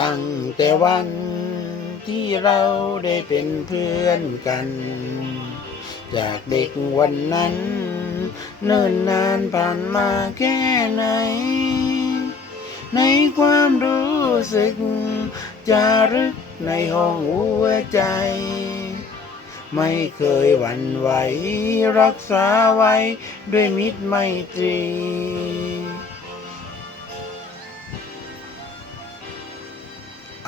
ตั้งแต่วันที่เราได้เป็นเพื่อนกัน จากเด็กวันนั้น เนิ่นนานผ่านมาแค่ไหน ในความรู้สึก จารึกในห้องหัวใจ ไม่เคยหวั่นไหว รักษาไว้ด้วยมิตรไมตรี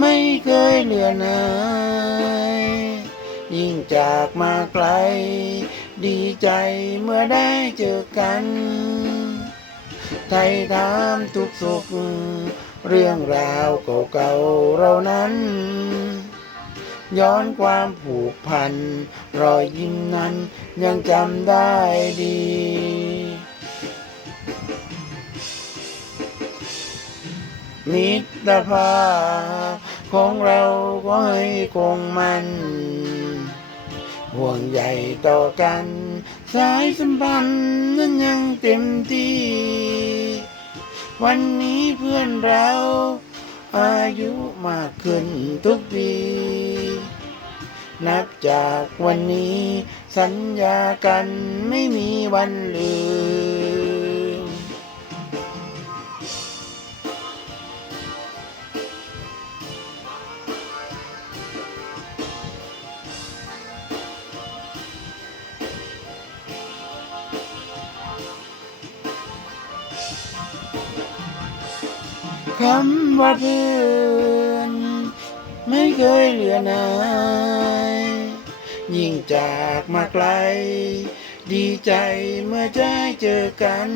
ไม่เคยเหลือหนายยิ่งจากมาไกล ดีใจเมื่อได้เจอกัน ไทยถามทุกสุข เรื่องราวเก่าๆเรานั้น ย้อนความผูกพัน รอยยิ้มนั้นยังจำได้ดีมิตรภาพ ของเราก็ให้คงมันห่วงใยต่อกัน สายสัมพันธ์นั้นยังเต็มที่ วันนี้เพื่อนเรา อายุมากขึ้นทุกปี นับจากวันนี้ สัญญากันไม่มีวันลืม คำว่าเพื่อนไม่เคยเหลือหนายยิ่งจากมาไกล ดีใจเมื่อได้เจอกัน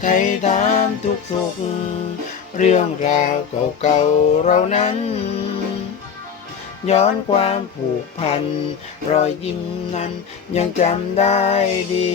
ไทยถามทุกสุข เรื่องราวเก่าๆเรานั้น ย้อนความผูกพัน รอยยิ้มนั้นยังจำได้ดี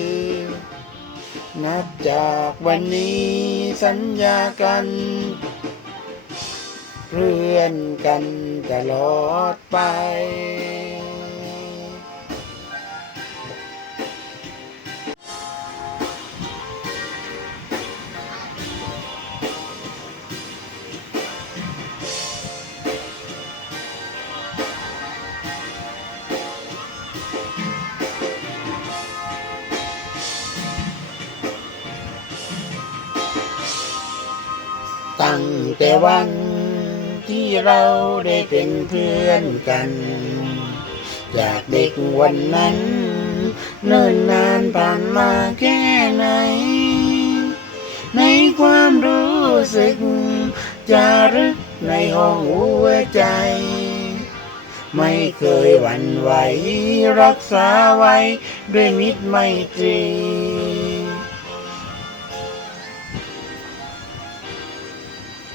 นับจากวันนี้สัญญากัน เพื่อนกันตลอดไป ตั้งแต่วันที่เราได้เป็นเพื่อนกัน จากเด็กวันนั้น เนิ่นนานผ่านมาแค่ไหน ในความรู้สึก จารึกในห้องหัวใจ ไม่เคยหวั่นไหว รักษาไว้ด้วยมิตรไมตรี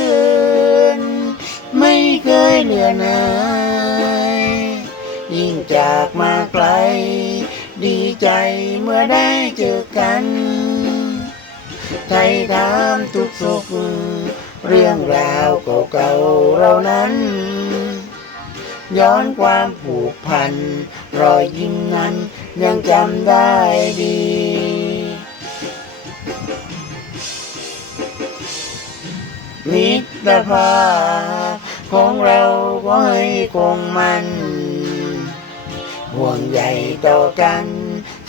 น นายยิ่งจากมาไกล ดีใจเมื่อได้เจอกันไทยถามทุกสุข เรื่องราวเก่าๆเรานั้น ย้อนความผูกพัน รอยยิ้มนั้นยังจำได้ดีมิตรภาพ ของเราก็ให้คงมันห่วงใยต่อกัน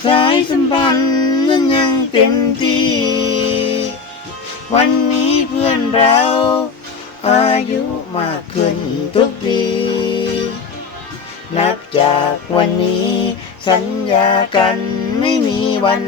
สายสัมพันธ์นั้นยังเต็มที่ วันนี้เพื่อนเรา อายุมากขึ้นทุกทีนับจากวันนี้ สัญญากันไม่มีวัน